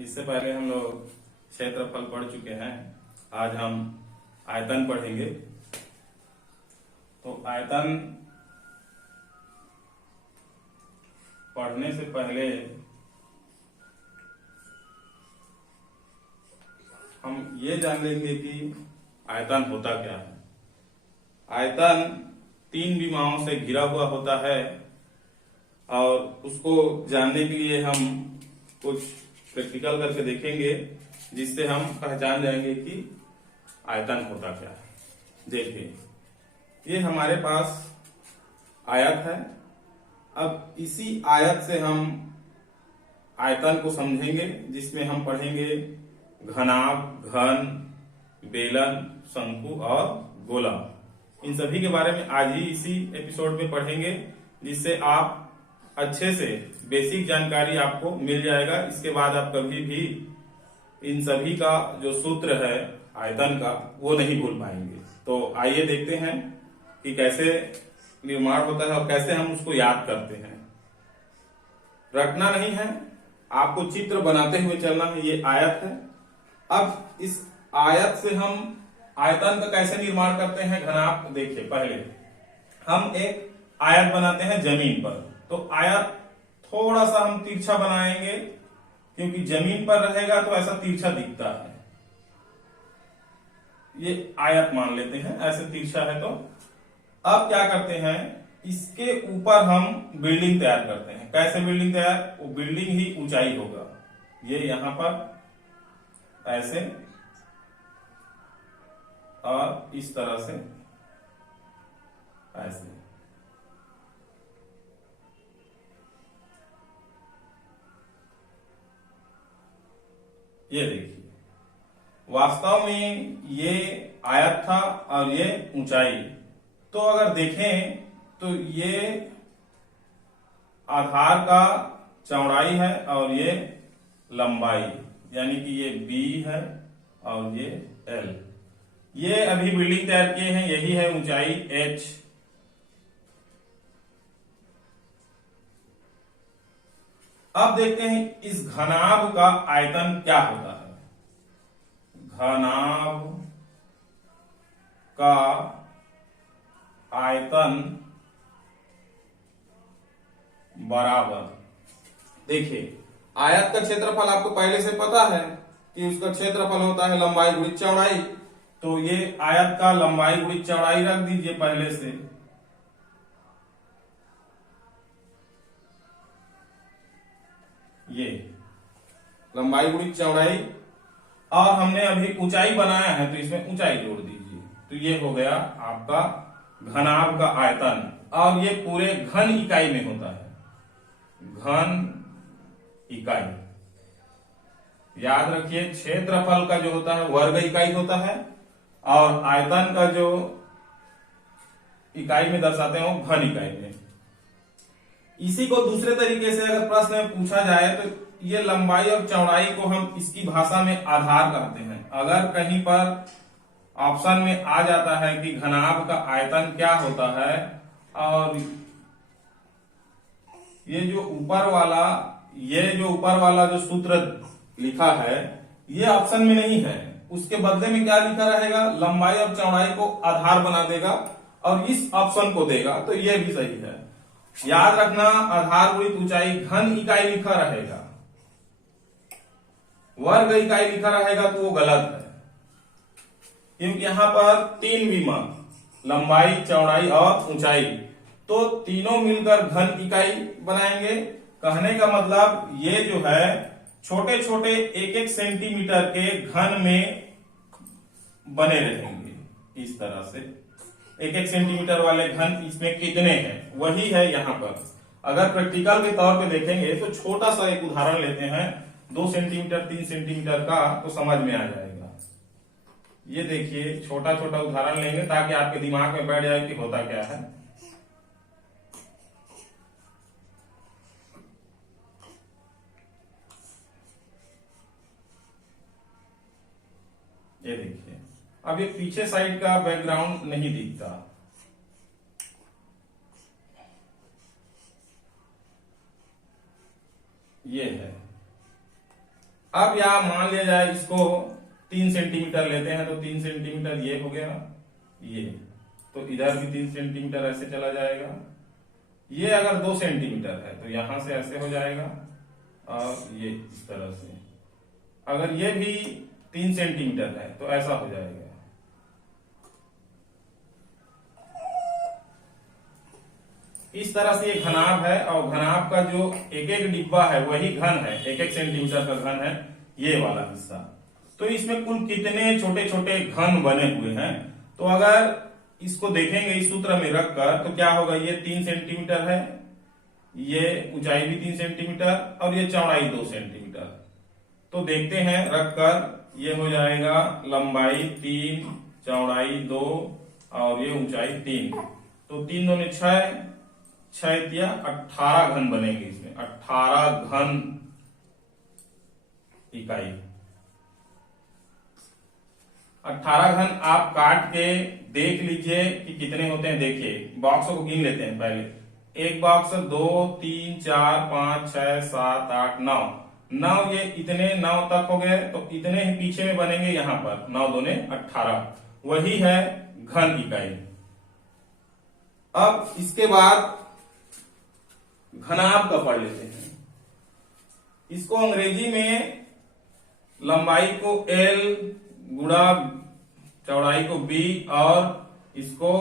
इससे पहले हम लोग क्षेत्रफल पढ़ चुके हैं। आज हम आयतन पढ़ेंगे। तो आयतन पढ़ने से पहले हम ये जान लेंगे कि आयतन होता क्या है। आयतन 3 विमाओं से घिरा हुआ होता है और उसको जानने के लिए हम कुछ प्रैक्टिकल करके देखेंगे, जिससे हम पहचान जाएंगे कि आयतन होता क्या है। देखिए, ये हमारे पास आयत है। अब इसी आयत से हम आयतन को समझेंगे, जिसमें हम पढ़ेंगे घनाभ, घन, बेलन, शंकु और गोला। इन सभी के बारे में आज ही इसी एपिसोड में पढ़ेंगे, जिससे आप अच्छे से बेसिक जानकारी आपको मिल जाएगा। इसके बाद आप कभी भी इन सभी का जो सूत्र है आयतन का वो नहीं भूल पाएंगे। तो आइए देखते हैं कि कैसे निर्माण होता है और कैसे हम उसको याद करते हैं। रटना नहीं है, आपको चित्र बनाते हुए चलना है। ये आयत है। अब इस आयत से हम आयतन का कैसे निर्माण करते हैं, घनाभ। देखिए, पहले हम एक आयत बनाते हैं जमीन पर। तो आयत थोड़ा सा हम तिरछा बनाएंगे, क्योंकि जमीन पर रहेगा तो ऐसा तिरछा दिखता है। ये आयत मान लेते हैं, ऐसे तिरछा है। तो अब क्या करते हैं, इसके ऊपर हम बिल्डिंग तैयार करते हैं। कैसे बिल्डिंग तैयार? वो बिल्डिंग ही ऊंचाई होगा। ये यहां पर ऐसे और इस तरह से ऐसे। ये देखिए, वास्तव में ये आयत था और ये ऊंचाई। तो अगर देखें तो ये आधार का चौड़ाई है और ये लंबाई, यानी कि ये B है और ये L। ये अभी बिल्डिंग तैयार किए हैं, यही है ऊंचाई H। अब देखते हैं इस घनाभ का आयतन क्या होता है। घनाभ का आयतन बराबर, देखिए, आयत का क्षेत्रफल आपको पहले से पता है कि उसका क्षेत्रफल होता है लंबाई गुणित चौड़ाई। तो ये आयत का लंबाई गुणित चौड़ाई रख दीजिए पहले से। ये लंबाई गुणित चौड़ाई, और हमने अभी ऊंचाई बनाया है तो इसमें ऊंचाई जोड़ दीजिए। तो ये हो गया आपका घनाभ का आयतन, और ये पूरे घन इकाई में होता है। घन इकाई याद रखिए, क्षेत्रफल का जो होता है वर्ग इकाई होता है, और आयतन का जो इकाई में दर्शाते हैं वो घन इकाई में। इसी को दूसरे तरीके से अगर प्रश्न में पूछा जाए तो ये लंबाई और चौड़ाई को हम इसकी भाषा में आधार कहते हैं। अगर कहीं पर ऑप्शन में आ जाता है कि घनाभ का आयतन क्या होता है, और ये जो ऊपर वाला जो सूत्र लिखा है ये ऑप्शन में नहीं है, उसके बदले में क्या लिखा रहेगा, लंबाई और चौड़ाई को आधार बना देगा और इस ऑप्शन को देगा। तो ये भी सही है। याद रखना, आधार गुणित ऊंचाई घन इकाई लिखा रहेगा, वर्ग इकाई लिखा रहेगा तो वो गलत है, क्योंकि यहां पर 3 विमा, लंबाई, चौड़ाई और ऊंचाई, तो तीनों मिलकर घन इकाई बनाएंगे। कहने का मतलब ये जो है छोटे छोटे 1-1 सेंटीमीटर के घन में बने रहेंगे। इस तरह से 1-1 सेंटीमीटर वाले घन इसमें कितने हैं, वही है यहाँ पर। अगर प्रैक्टिकल के तौर पे देखेंगे तो छोटा सा एक उदाहरण लेते हैं, 2 सेंटीमीटर 3 सेंटीमीटर का, तो समझ में आ जाएगा। ये देखिए, छोटा छोटा उदाहरण लेंगे ताकि आपके दिमाग में बैठ जाए कि होता क्या है। ये देखिए, अब ये पीछे साइड का बैकग्राउंड नहीं दिखता। ये है, अब या मान लिया जाए इसको 3 सेंटीमीटर लेते हैं, तो 3 सेंटीमीटर ये हो गया, ये तो इधर भी 3 सेंटीमीटर ऐसे चला जाएगा। ये अगर 2 सेंटीमीटर है तो यहां से ऐसे हो जाएगा, और ये इस तरह से। अगर ये भी 3 सेंटीमीटर है तो ऐसा हो जाएगा। इस तरह से ये घनाभ है, और घनाभ का जो एक एक डिब्बा है वही घन है, 1-1 सेंटीमीटर का घन है ये वाला हिस्सा। तो इसमें कुल कितने छोटे छोटे घन बने हुए हैं, तो अगर इसको देखेंगे इस सूत्र में रखकर तो क्या होगा, ये 3 सेंटीमीटर है, ये ऊंचाई भी 3 सेंटीमीटर और ये चौड़ाई 2 सेंटीमीटर। तो देखते हैं रखकर, ये हो जाएगा लंबाई 3, चौड़ाई 2 और ये ऊंचाई 3, तो 3 दूनी 6, 6 या 18 घन बनेंगे इसमें, 18 घन इकाई। 18 घन आप काट के देख लीजिए कि कितने होते हैं। देखिए बॉक्सों को गिन लेते हैं पहले, एक बॉक्स 2, 3, 4, 5, 6, 7, 8, 9 ये इतने 9 तक हो गए, तो इतने ही पीछे में बनेंगे यहाँ पर, 9 दूने 18, वही है घन इकाई। अब इसके बाद घनाभ का पढ़ लेते हैं। इसको अंग्रेजी में लंबाई को L गुणा चौड़ाई को B और इसको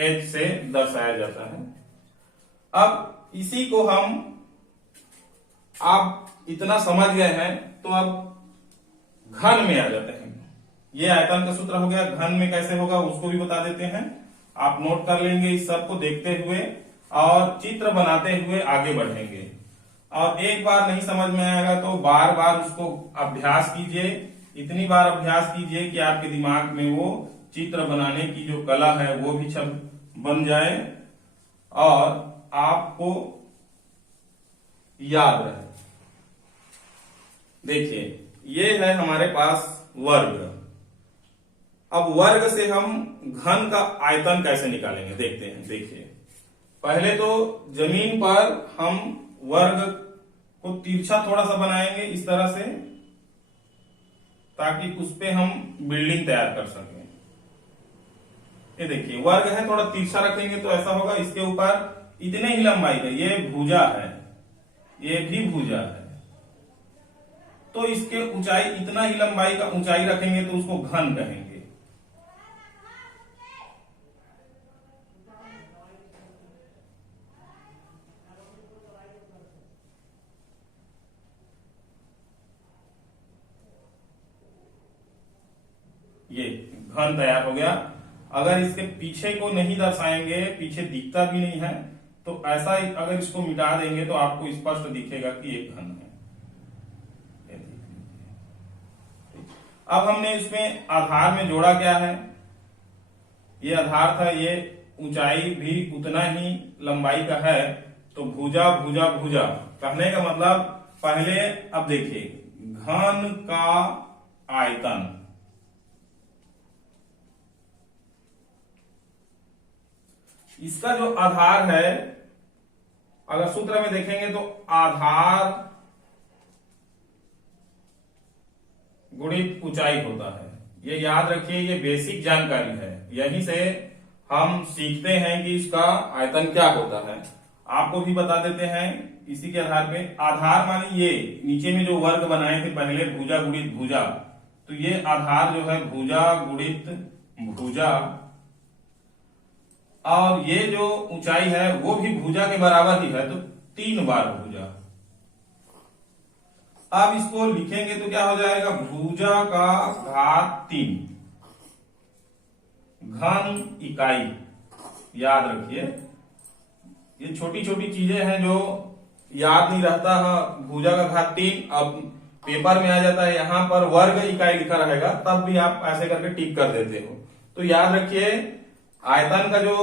H से दर्शाया जाता है। अब इसी को हम, आप इतना समझ गए हैं तो अब घन में आ जाते हैं। ये आयतन का सूत्र हो गया, घन में कैसे होगा उसको भी बता देते हैं। आप नोट कर लेंगे इस सब को देखते हुए और चित्र बनाते हुए आगे बढ़ेंगे। और एक बार नहीं समझ में आएगा तो बार बार उसको अभ्यास कीजिए, इतनी बार अभ्यास कीजिए कि आपके दिमाग में वो चित्र बनाने की जो कला है वो भी बन जाए और आपको याद रहे। देखिए ये है हमारे पास वर्ग। अब वर्ग से हम घन का आयतन कैसे निकालेंगे देखते हैं। देखिए पहले तो जमीन पर हम वर्ग को तिरछा थोड़ा सा बनाएंगे इस तरह से, ताकि उस पे हम बिल्डिंग तैयार कर सकें। ये देखिए वर्ग है, थोड़ा तिरछा रखेंगे तो ऐसा होगा। इसके ऊपर इतने ही लंबाई का ये भुजा है, ये भी भुजा है, तो इसके ऊंचाई इतना ही लंबाई का ऊंचाई रखेंगे तो उसको घन कहेंगे। ये घन तैयार हो गया। अगर इसके पीछे को नहीं दर्शाएंगे, पीछे दिखता भी नहीं है, तो ऐसा अगर इसको मिटा देंगे तो आपको स्पष्ट दिखेगा कि ये घन है। अब हमने इसमें आधार में जोड़ा क्या है, ये आधार था, ये ऊंचाई भी उतना ही लंबाई का है, तो भुजा भुजा भुजा कहने का मतलब पहले, अब देखिए घन का आयतन, इसका जो आधार है, अगर सूत्र में देखेंगे तो आधार गुणित ऊंचाई होता है। ये याद रखिए, ये बेसिक जानकारी है, यहीं से हम सीखते हैं कि इसका आयतन क्या होता है। आपको भी बता देते हैं इसी के आधार पे। आधार माने ये नीचे में जो वर्ग बनाए थे पहले, भुजा गुणित भुजा, तो ये आधार जो है भुजा गुणित भुजा, और ये जो ऊंचाई है वो भी भुजा के बराबर ही है, तो 3 बार भुजा। अब इसको लिखेंगे तो क्या हो जाएगा, भुजा का घात 3 घन इकाई। याद रखिए ये छोटी छोटी चीजें हैं जो याद नहीं रहता है। भुजा का घात 3, अब पेपर में आ जाता है यहां पर वर्ग इकाई लिखा रहेगा, तब भी आप ऐसे करके टिक कर देते हो। तो याद रखिए आयतन का जो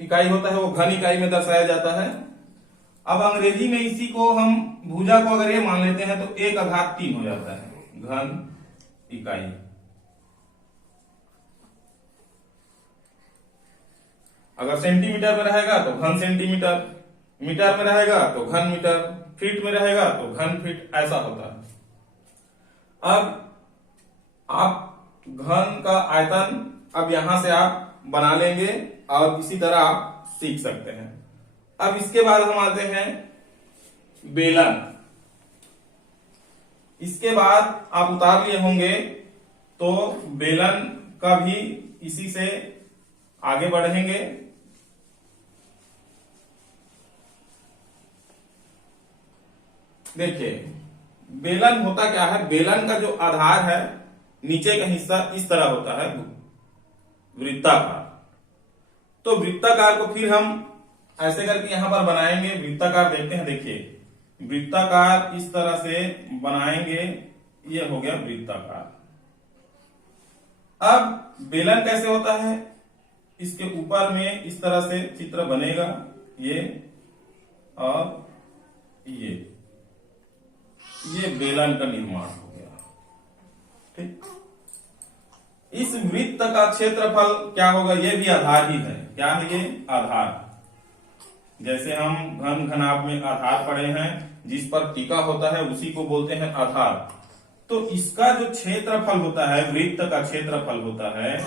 इकाई होता है वो घन इकाई में दर्शाया जाता है। अब अंग्रेजी में इसी को हम भुजा को अगर ये मान लेते हैं तो 1/3 हो जाता है घन इकाई। अगर सेंटीमीटर में रहेगा तो घन सेंटीमीटर, मीटर में रहेगा तो घन मीटर, फीट में रहेगा तो घन फीट, ऐसा होता है। अब आप घन का आयतन अब यहां से आप बना लेंगे और इसी तरह आप सीख सकते हैं। अब इसके बाद हम आते हैं बेलन। इसके बाद आप उतार लिए होंगे तो बेलन का भी इसी से आगे बढ़ेंगे। देखिए बेलन होता क्या है, बेलन का जो आधार है नीचे का हिस्सा इस तरह होता है वृत्ताकार। तो वृत्ताकार को फिर हम ऐसे करके यहां पर बनाएंगे। वृत्ताकार देखते हैं, देखिए वृत्ताकार इस तरह से बनाएंगे, ये हो गया वृत्ताकार। अब बेलन कैसे होता है, इसके ऊपर में इस तरह से चित्र बनेगा, ये और ये बेलन का निर्माण हो गया। ठीक, इस वृत्त का क्षेत्रफल क्या होगा, ये भी आधार ही है। क्या है ये, आधार। जैसे हम घन घनाभ में आधार पढ़े हैं, जिस पर टीका होता है उसी को बोलते हैं आधार। तो इसका जो क्षेत्रफल होता है, वृत्त का क्षेत्रफल होता है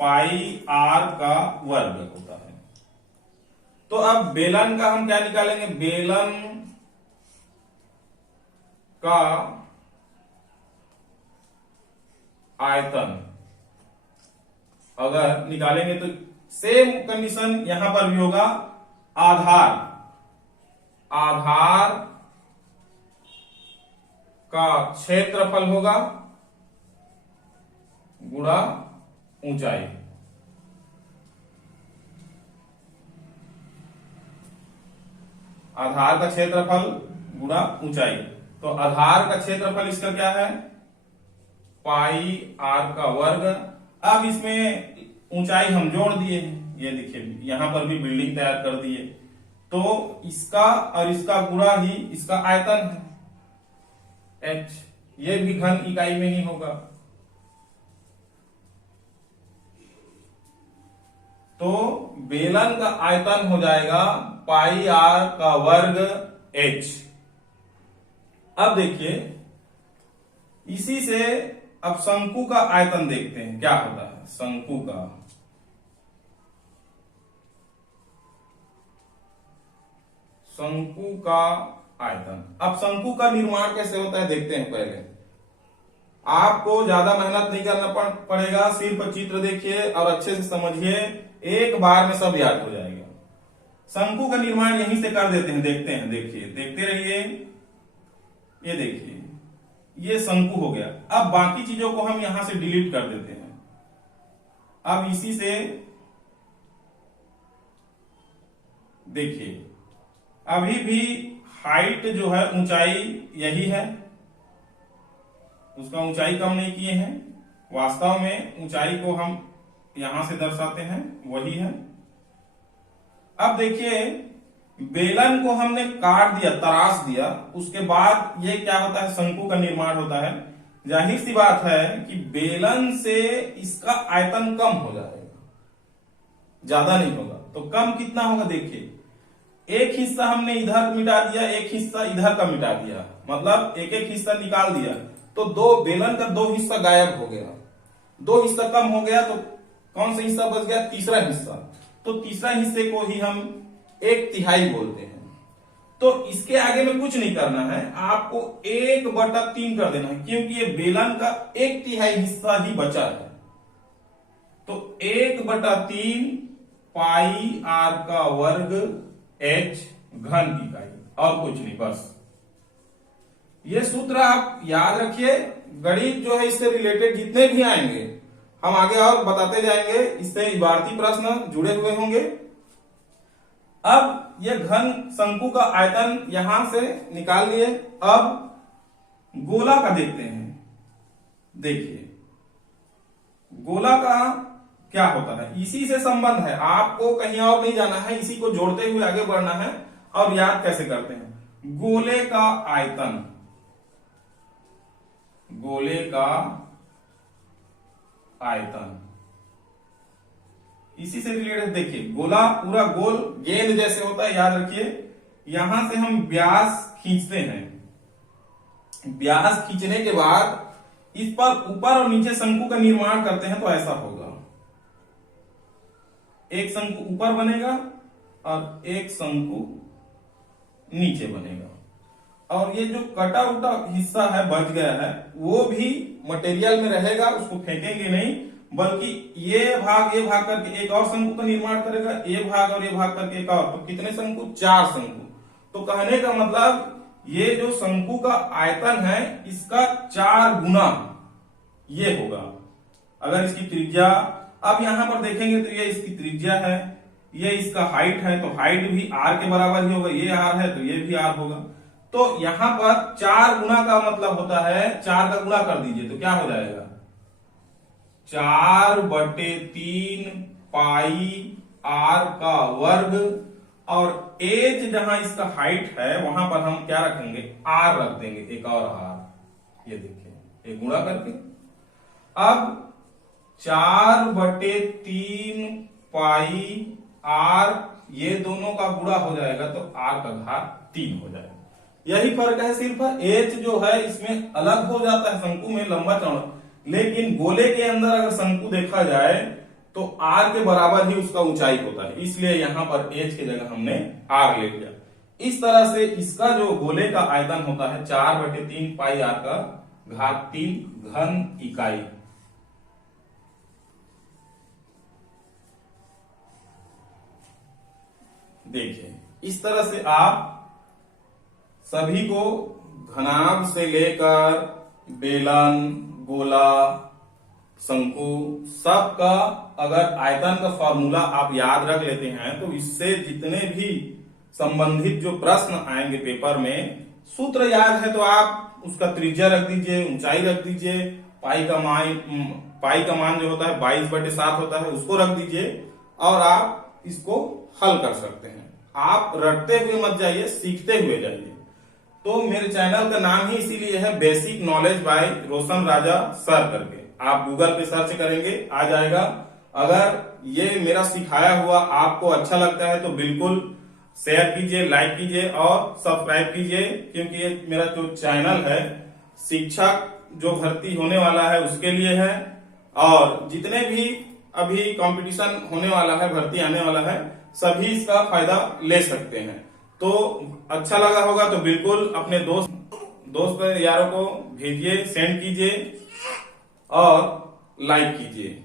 पाई आर का वर्ग होता है। तो अब बेलन का हम क्या निकालेंगे, बेलन का आयतन अगर निकालेंगे तो सेम कंडीशन यहां पर भी होगा। आधार का क्षेत्रफल होगा गुणा ऊंचाई। आधार का क्षेत्रफल गुणा ऊंचाई। तो आधार का क्षेत्रफल इसका क्या है, पाई आर का वर्ग। अब इसमें ऊंचाई हम जोड़ दिए हैं, ये देखिए यहां पर भी बिल्डिंग तैयार कर दिए। तो इसका और इसका गुणा ही इसका आयतन है h। ये भी घन इकाई में ही होगा। तो बेलन का आयतन हो जाएगा पाई आर का वर्ग h। अब देखिए इसी से अब शंकु का आयतन देखते हैं क्या होता है। शंकु का आयतन, अब शंकु का निर्माण कैसे होता है देखते हैं। पहले आपको ज्यादा मेहनत नहीं करना पड़ेगा, सिर्फ चित्र देखिए और अच्छे से समझिए, एक बार में सब याद हो जाएगा। शंकु का निर्माण यहीं से कर देते हैं, देखते हैं, देखिए देखते रहिए। ये देखिए ये शंकु हो गया। अब बाकी चीजों को हम यहां से डिलीट कर देते हैं। अब इसी से देखिए अभी भी हाइट जो है, ऊंचाई यही है, उसका ऊंचाई कम नहीं किए हैं। वास्तव में ऊंचाई को हम यहां से दर्शाते हैं, वही है। अब देखिए बेलन को हमने काट दिया, तराश दिया, उसके बाद ये क्या होता है, शंकु का निर्माण होता है। जाहिर सी बात है कि बेलन से इसका आयतन कम हो जाएगा, ज्यादा नहीं होगा। तो कम कितना होगा, देखिए एक हिस्सा हमने इधर मिटा दिया, एक हिस्सा इधर का मिटा दिया, मतलब एक एक हिस्सा निकाल दिया। तो बेलन का दो हिस्सा गायब हो गया, दो हिस्सा कम हो गया। तो कौन सा हिस्सा बच गया, तीसरा हिस्सा। तो तीसरा हिस्से को ही हम 1/3 बोलते हैं। तो इसके आगे में कुछ नहीं करना है, आपको 1/3 कर देना है, क्योंकि ये बेलन का 1/3 हिस्सा ही बचा है। तो 1/3 पाई आर का वर्ग h घन इकाई, और कुछ नहीं, बस ये सूत्र आप याद रखिए। गणित जो है इससे रिलेटेड जितने भी आएंगे हम आगे और बताते जाएंगे, इससे इबारती प्रश्न जुड़े हुए होंगे। अब ये घन शंकु का आयतन यहां से निकाल लिए। अब गोला का देखते हैं। देखिए गोला का क्या होता है, इसी से संबंध है, आपको कहीं और नहीं जाना है, इसी को जोड़ते हुए आगे बढ़ना है। और याद कैसे करते हैं, गोले का आयतन, गोले का आयतन इसी से रिलेटेड। देखिए गोला पूरा गोल गेंद जैसे होता है, याद रखिए। यहां से हम व्यास खींचते हैं, व्यास खींचने के बाद इस पर ऊपर और नीचे शंकु का निर्माण करते हैं तो ऐसा होगा, एक शंकु ऊपर बनेगा और एक शंकु नीचे बनेगा। और ये जो कटा उटा हिस्सा है बच गया है वो भी मटेरियल में रहेगा, उसको फेंकेंगे नहीं, बल्कि ये भाग करके एक और शंकु का निर्माण करेगा, ये भाग और ये भाग करके एक और, तो कितने शंकु, 4 शंकु। तो कहने का मतलब ये जो शंकु का आयतन है इसका 4 गुना ये होगा। अगर इसकी त्रिज्या, अब यहां पर देखेंगे तो ये इसकी त्रिज्या है, ये इसका हाइट है, तो हाइट भी r के बराबर ही होगा, ये r है तो ये भी r होगा। तो यहां पर 4 गुना का मतलब होता है, 4 का गुणा कर दीजिए तो क्या हो जाएगा, 4/3 पाई r का वर्ग, और एज जहां इसका हाइट है वहां पर हम क्या रखेंगे, r रख देंगे, एक और r, ये देखिए एक गुणा करके। अब 4/3 पाई r, ये दोनों का गुणा हो जाएगा तो r का घात 3 हो जाएगा। यही फर्क है, सिर्फ एच जो है इसमें अलग हो जाता है, शंकु में लंबा चौड़ा, लेकिन गोले के अंदर अगर शंकु देखा जाए तो r के बराबर ही उसका ऊंचाई होता है, इसलिए यहां पर h की जगह हमने r ले लिया। इस तरह से इसका जो गोले का आयतन होता है 4/3 पाई r का घात 3 घन इकाई। देखिए इस तरह से आप सभी को घनाभ से लेकर बेलन, गोला, शंकु सबका अगर आयतन का फॉर्मूला आप याद रख लेते हैं तो इससे जितने भी संबंधित जो प्रश्न आएंगे पेपर में, सूत्र याद है तो आप उसका त्रिज्या रख दीजिए, ऊंचाई रख दीजिए, पाई का मान जो होता है 22/7 होता है उसको रख दीजिए और आप इसको हल कर सकते हैं। आप रटते हुए मत जाइए, सीखते हुए जाइए। तो मेरे चैनल का नाम ही इसीलिए है basic knowledge by Roshan Raja sir करके, आप गूगल पे सर्च करेंगे आ जाएगा। अगर ये मेरा सिखाया हुआ आपको अच्छा लगता है तो बिल्कुल शेयर कीजिए, लाइक कीजिए और सब्सक्राइब कीजिए, क्योंकि ये मेरा जो चैनल है शिक्षक जो भर्ती होने वाला है उसके लिए है, और जितने भी अभी कंपटीशन होने वाला है, भर्ती आने वाला है, सभी इसका फायदा ले सकते हैं। तो अच्छा लगा होगा तो बिल्कुल अपने दोस्त यारों को भेजिए, सेंड कीजिए और लाइक कीजिए।